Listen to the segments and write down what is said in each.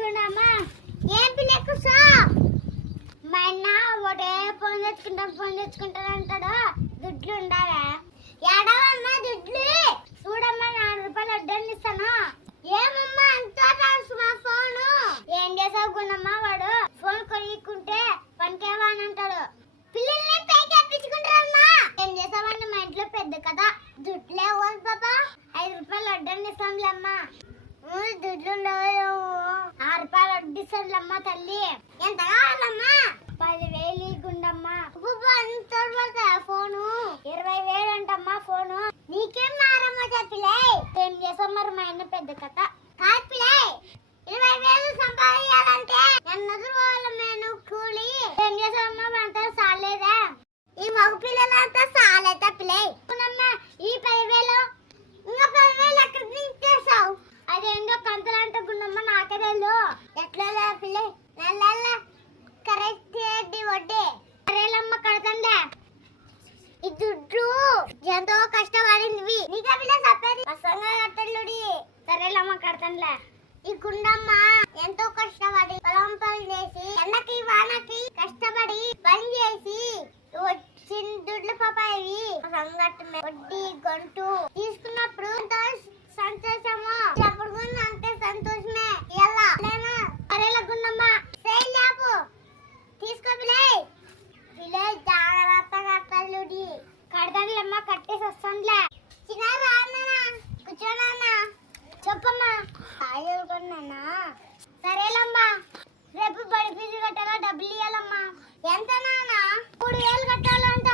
గుణమ్మా ఏం పిల్లకు సో మా అన్న ఒకటే ఫోన్ తెచ్చుకుంటాను అంటాడు. దుడ్లు ఉండాలా ఏడవమ్మా దుడ్లు చూడమ్మా 4 రూపాయలు వడ్డని ఇస్తాను. ఏమమ్మా అంత మా ఫోను ఏం చేసావు గుణమ్మా? వాడు ఫోన్ కొనుక్కుంటే పనికేవా అని అంటాడు. పిల్లల్ని పైకి ఎప్పించుకుంటారమ్మా. ఏం చేసావని మా ఇంట్లో పెద్ద కదా దుడ్లే ఓన్ పాప 5 రూపాయలు వడ్డని ఇస్తానులేమ్మా. దుడ్లు 6 రూపాయలు వడ్డిస్తానులేమ్మా తల్లి. ఎంత కావాలమ్మా? 10,000 గుండమ్మా. అంత ఫోను 20,000 అంటమ్మా ఫోను. నీకేం మారమ్మా చెప్పలే. ఏం చేసాం మరి మా అన్న పెద్ద కథ కాపిలే. 20,000 సంపాదించాలంటే ఎన్నదు వాళ్ళ మేను కూలి. ఏం చేసామమ్మా అంతా సాలేదా? ఈ మగ పిల్లలంతా సాలే తప్పిలే. ఈ 10,000 ఇంకా 10,000 ఎక్కడి నుంచి చేసావు? అదేందో కంతలంటే గుండమ్మ నాకే తెలియదు. ఎట్లా పిల్లే నెల కరెక్ట్ వడ్డీ సరేలమ్మ కడతండే. ఈ దుడ్లు ఎంతో కష్టపడింది. నీకే పిల్ల చెప్పేది అసంగా కట్టలుడి. సరేలమ్మ కడతంలే. ఈ గుండమ్మ ఎంతో కష్టపడి పొలం పని చేసి ఎండకి వానకి కష్టపడి పని చేసి వచ్చిన దుడ్లు పాపాయి సంగటి వడ్డీ గంటు తీసుకున్నప్పుడు ఎంతో సంతోషము. అప్పుడు కూడా అంతే సంతోషమే. ఎలా సరేల గుండమ్మ సేపు తీసుకో పిల్లే జాగ్రత్తగా కట్టలుడి. కడతానులేమ్మా కట్టేసి వస్తానులే. చిన్న రానా కూర్చోనా చెప్పమ్మా. కొన్నానా సరేలమ్మా. రేపు బడి ఫీజు కట్టాలా డబ్బులు ఇవ్వాలమ్మా. ఎంత నానా? 3,000 కట్టాలంట.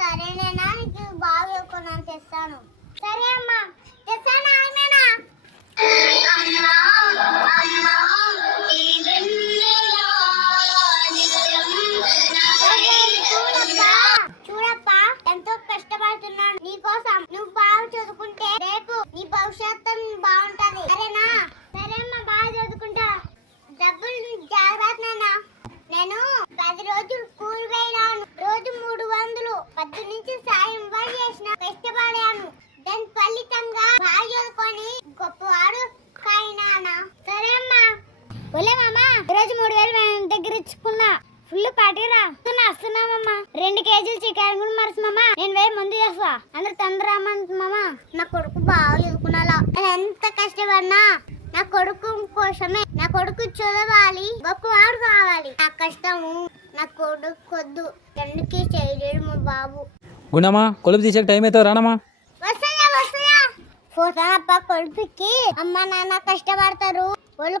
సరేనేనా నీకు బాగా కొన్నాను తెస్తాను. సరే అమ్మా తెస్తాను. ఆమెనా చూడప్పా ఎంతో కష్టపడుతున్నాను నీకోసం. నువ్వు బాగా చదువుకుంటే రేపు నీ భవిష్యత్తు బాగుంటది. సరేనా? సరే అమ్మా బాగా చదువుకుంటా. డబ్బులు జాగ్రత్తనా. నేను 10 రోజులు కూలి పోయినాను. రోజు 300 పొద్దు నుంచి సాయం వరకు చేసిన కష్టపడాను. దాని ఫలితంగా బాగా చదువుకొని గొప్పవాడు కాయినానా. సరే అమ్మా. ఒలే మామా ఈరోజు 3,000 దగ్గర ఇచ్చుకున్నా. ఫుల్ పార్టీరా వస్తున్నామమ్మా. 2 కేజీలు చికెన్ కూడా మరసు మామా. నేను వేయి ముందు చేస్తా. అందరు తొందర మామా. నా కొడుకు బాగా చదువుకున్నా. నేను ఎంత కష్టపడినా నా కొడుకు కోసమే. నా కొడుకు చదవాలి, గొప్పవాడు కావాలి. నా కష్టము నా కొడుకు కొద్దు. ఎందుకే చేయలేడు మా బాబు. గుణమ్మా కొలుపు తీసే టైం అయితే రానమ్మా. పోతానప్ప కొడుకుకి. అమ్మ నాన్న కష్టపడతారు. వాళ్ళు